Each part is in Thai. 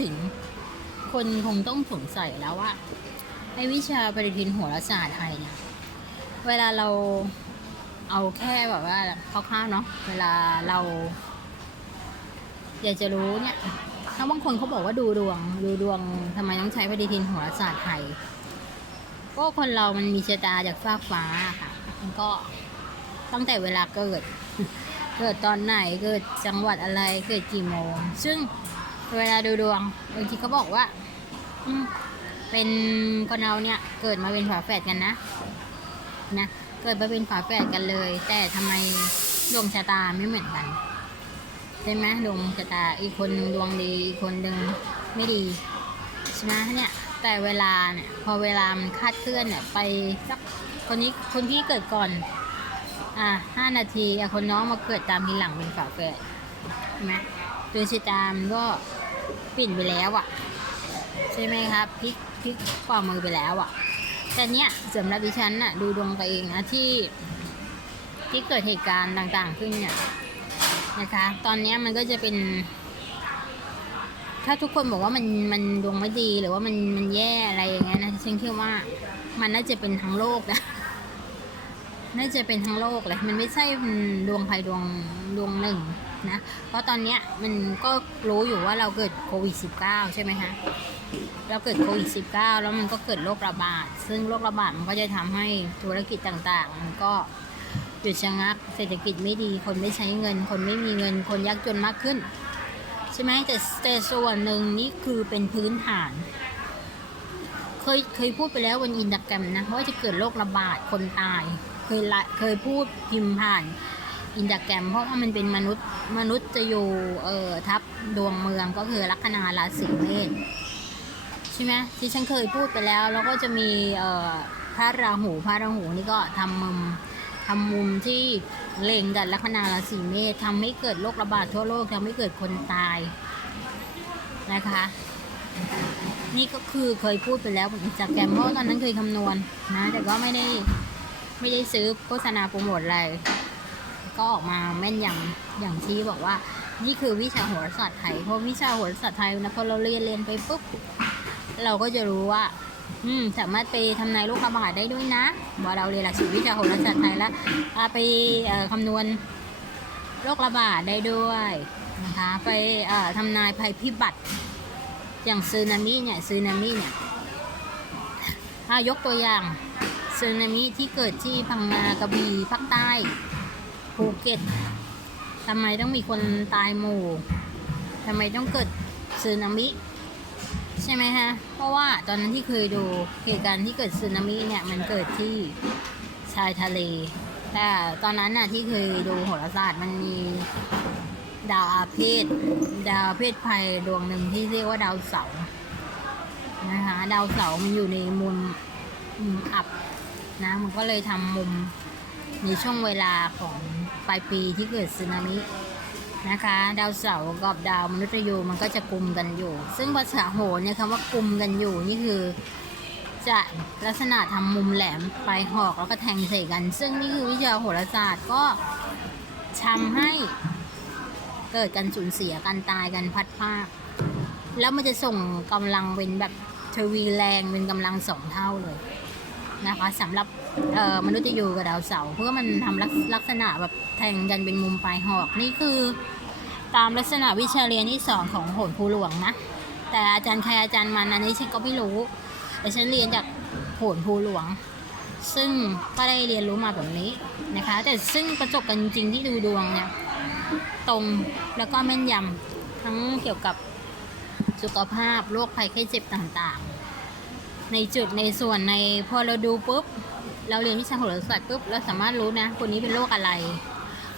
ถึงคนคงต้องสงสัยแล้วว่าไอ้วิชาปฏิทินโหราศาสตร์ไทยเนี่ย เวลาเราเอาแค่แบบว่าคร่าวๆเนาะเวลาเรา อยากจะรู้เนี่ยถ้าบางคนเขาบอกว่าดูดวง ดูดวงทำไมต้องใช้ปฏิทินโหราศาสตร์ไทยก็คนเรามันมีชะตาจากฟากฟ้าค่ะมันก็ตั้งแต่เวลาเกิด เกิดตอนไหนเกิดจังหวัดอะไรเกิดกี่โมง ซึ่ง เวลาดูดวงบางทีเขาบอกว่าเป็นคนเราเนี่ยเกิดมาเป็นฝาแฝดกันนะนะเกิดมาเป็นฝาแฝดกันเลย แต่ทำไมดวงชะตาไม่เหมือนกันใช่ไหมดวงชะตาอีกคนดวงดีอีกคนหนึ่งไม่ดีใช่ไหมเนี่ยแต่เวลาเนี่ยพอเวลามันคาดเคลื่อนเนี่ยไปสักคนนี้คนที่เกิดก่อน อะห้านาทีอะคนน้องมาเกิดตามทีหลังเป็นฝาแฝดใช่ไหมดวงชะตามันก็ ปิ่นไปแล้วอะ ใช่ไหมครับพลิกพลิกฝ่ามือไปแล้วอะ แต่เนี้ยสำหรับดิฉันน่ะ ดูดวงไปเองนะที่ ที่เกิดเหตุการณ์ต่างๆ ขึ้นเนี่ยนะคะ ตอนเนี้ยมันก็จะเป็น ถ้าทุกคนบอกว่ามันมันดวงไม่ดีหรือว่ามันมันแย่อะไรอย่างเงี้ยนะฉันคิดว่ามันน่าจะเป็นทั้งโลกนะน่าจะเป็นทั้งโลกเลย มันไม่ใช่ดวงใครดวงดวงหนึ่ง นะ เพราะตอนเนี้ยมันก็รู้อยู่ว่าเราเกิดโควิด -19 ใช่ไหมคะเราเกิดโควิด -19 แล้วมันก็เกิดโรคระบาด ซึ่งโรคระบาดมันก็จะทำให้ธุรกิจต่างๆ มันก็หยุดชะงัก เศรษฐกิจไม่ดี คนไม่ใช้เงิน คนไม่มีเงิน คนยากจนมากขึ้น ใช่ไหมแต่แต่ส่วนหนึ่งนี่คือเป็นพื้นฐาน เคยเคยพูดไปแล้วบนอินดักแกรมนะว่าจะเกิดโรคระบาดคนตาย เคยเคยพูดพิมพ์ผ่าน อินดักแกรม เพราะว่ามันเป็นมนุษย์มนุษย์จะอยู่เอ่อทับดวงเมืองก็คือลัคนาราศีเมษใช่ไหมที่ฉันเคยพูดไปแล้ว แล้วก็จะมีเอ่อพระราหูพระราหูนี่ก็ทำมุมทำมุมที่เล็งกับลัคนาราศีเมษทำให้เกิดโรคระบาดทั่วโลกทำให้เกิดคนตายนะคะ นี่ก็คือเคยพูดไปแล้วอินสตาแกรมเพราะตอนนั้นเคยคำนวณนะแต่ก็ไม่ได้ไม่ได้ซื้อโฆษณาโปรโมทอะไร ก็ออกมาแม่นยำอย่างที่บอกว่า นี่คือวิชาโหราศาสตร์ไทยเพราะวิชาโหราศาสตร์ไทยนะพอเราเรียนเรียนไปปุ๊บเราก็จะรู้ว่า อืมสามารถไปทำนายโรคระบาดได้ด้วยนะว่าเราเรียนหลักสูตรวิชาโหราศาสตร์ไทยแล้วไปเอ่อคำนวณโรคระบาดได้ด้วยนะคะไปเอ่อทำนายภัยพิบัติ อย่างซึนามิเนี่ยซึนามิเนี่ยยกตัวอย่างซึนามิที่เกิดที่พังงากระบี่ภาคใต้ ภูเก็ตทำไมต้องมีคนตายหมู่ทำไมต้องเกิดซึนามิ ใช่ไหมฮะ เพราะว่าตอนนั้นที่เคยดูเหตุการณ์ที่เกิดสึนามิเนี่ยมันเกิดที่ชายทะเล แต่ตอนนั้นน่ะที่เคยดูโหราศาสตร์มันมีดาวอาเพศ ดาวอาเพศภัยดวงหนึ่งที่เรียกว่าดาวเสาร์นะคะ ดาวเสาร์มันอยู่ในมุมมุมอับนะ มันก็เลยทำมุม ในช่วงเวลาของปลายปีที่เกิดสึนามินะคะ ดาวเสาร์กับดาวมนุษย์ยูมันก็จะกลุ่มกันอยู่ ซึ่งภาษาโหรเนี่ยคำว่ากลุ่มกันอยู่นี่คือ จะลักษณะทำมุมแหลมปลายหอกแล้วก็แทงใส่กัน ซึ่งนี่คือวิชาโหราศาสตร์ก็ทำให้เกิดการสูญเสียการตายกันพัดภาค แล้วมันจะส่งกำลังเป็นแบบทวีแรงเป็นกำลังสองเท่าเลย นะคะสำหรับมนุษย์ยูกับดาวเสาร์เพื่อมันทำลักลักษณะแบบแทงกันเป็นมุมปลายหอกนี่คือ ตามลักษณะวิชาเรียนที่สอนของโหนภูหลวงนะแต่อาจารย์ใครอาจารย์มันอันนี้ฉันก็ไม่รู้ แต่ฉันเรียนจากโหนภูหลวง ซึ่งก็ได้เรียนรู้มาแบบนี้นะคะ แต่ซึ่งประจบกันจริงที่ดูดวงเนี่ยตรงแล้วก็แม่นยำทั้งเกี่ยวกับสุขภาพโรคภัยไข้เจ็บต่างๆ ในจุดในส่วนในพอเราดูปุ๊บ เราเรียนวิชาโหราศาสตร์ปุ๊บ เราสามารถรู้นะ คนนี้เป็นโรคอะไร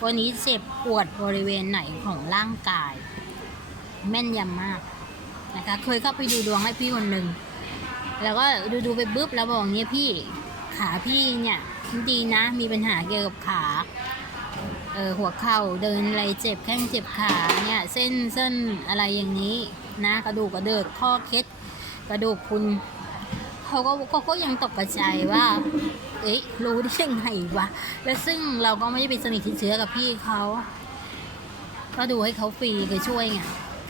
วันนี้เจ็บปวดบริเวณไหนของร่างกาย แม่นยำมากนะคะ เคยเข้าไปดูดวงให้พี่คนหนึ่ง แล้วก็ดูดูไปปุ๊บแล้วบอกเงี้ยพี่ขาพี่เนี่ยดีนะ มีปัญหาเกี่ยวกับขาเออหัวเข่าเดินอะไรเจ็บแข้งเจ็บขาเนี่ยเส้นเส้นอะไรอย่างนี้นะกระดูกกระเดิกข้อเคล็ดกระดูกพรุน เขาก็ก็ก็ยังตกใจว่า เอ๊ะรู้ได้ยังไงวะ แล้วซึ่งเราก็ไม่ได้ไปสนิทชิดเชื้อกับพี่เขา ก็ดูให้เขาฟรีคือช่วยไง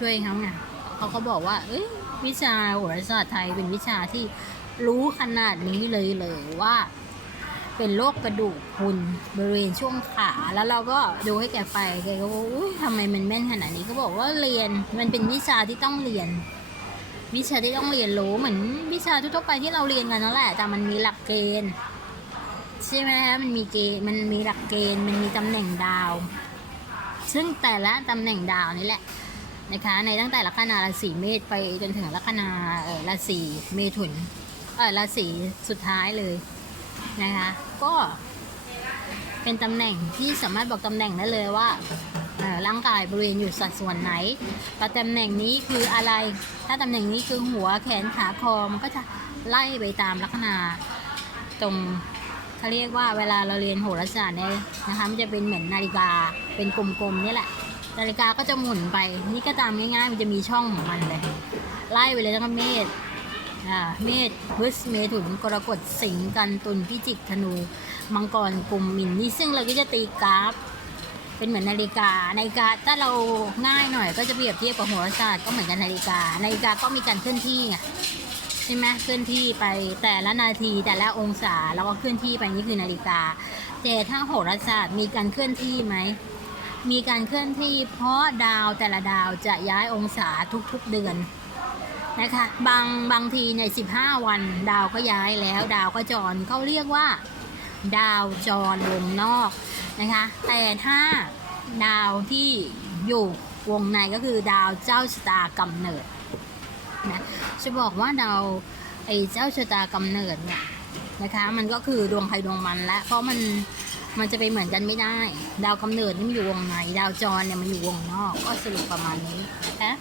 ช่วยเขาไงเขาก็บอกว่า เอ้ยวิชาโหราศาสตร์ไทยเป็นวิชาที่รู้ขนาดนี้เลยเลยว่า เป็นโรคกระดูกพุนบริเวณช่วงขาแล้วเราก็ดูให้แกไปแกก็บอกอุ้ยทำไมมันแม่นขนาดนี้ก็บอกว่าเรียนมันเป็นวิชาที่ต้องเรียน วิชาที่ต้องเรียนรู้เหมือนวิชาทั่วไปที่เราเรียนกันนั่นแหละ แต่มันมีหลักเกณฑ์ใช่ไหมคะมันมีเกณฑ์มันมีหลักเกณฑ์มันมีตำแหน่งดาว ซึ่งแต่ละตำแหน่งดาวนี่แหละนะคะในตั้งแต่ลัคนาราศีเมษไปจนถึงลัคนาเออราศีเมถุนเออราศีสุดท้ายเลยนะคะก็เป็นตำแหน่งที่สามารถบอกตำแหน่งได้เลยว่า ร่างกายบริเวณอยู่สัดส่วนไหนแต่ตำแหน่งนี้คืออะไร ถ้าตำแหน่งนี้คือหัวแขนขาคอมันก็จะไล่ไปตามลัคนาตรงเขาเรียกว่าเวลาเราเรียนโหราศาสตร์เนี่ยนะคะมันจะเป็นเหมือนนาฬิกาเป็นกลมๆนี่แหละ นาฬิกาก็จะหมุนไป นี่ก็ตามง่ายๆมันจะมีช่องของมันเลย ไล่ไปเลยตั้งแต่เมษอ่าเมษพฤษเมถุนกรกฎสิงห์กันตุลพิจิกธนู มังกรกลุ่มมินนี่ซึ่งเราก็จะตีกราฟ เป็นเหมือนนาฬิกา นาฬิกาถ้าเราง่ายหน่อย ก็จะเปรียบเทียบกับโหราศาสตร์ก็เหมือนกันนาฬิกา นาฬิกาก็มีการเคลื่อนที่ไงใช่ไหมเคลื่อนที่ไปแต่ละนาทีแต่ละองศาแล้วก็เคลื่อนที่ไปนี่คือนาฬิกา แต่ถ้าโหราศาสตร์มีการเคลื่อนที่ไหมมีการเคลื่อนที่ เพราะดาวแต่ละดาวจะย้ายองศาทุกๆเดือนนะคะบางบางทีใน 15 วันดาวก็ย้ายแล้ว ดาวก็จรเขาเรียกว่า ดาวจรวงนอก นะคะ แต่ถ้าดาวที่อยู่วงในก็คือดาวเจ้าชะตากำเนิดนะจะบอกว่าดาวไอ้เจ้าชะตากำเนิดเนี่ยนะคะ มันก็คือดวงใครดวงมันและ เพราะมันมันจะไปเหมือนกันไม่ได้ ดาวกำเนิดนี่มันอยู่วงในดาวจรเนี่ยมันอยู่วงนอก ก็สรุปประมาณนี้นะ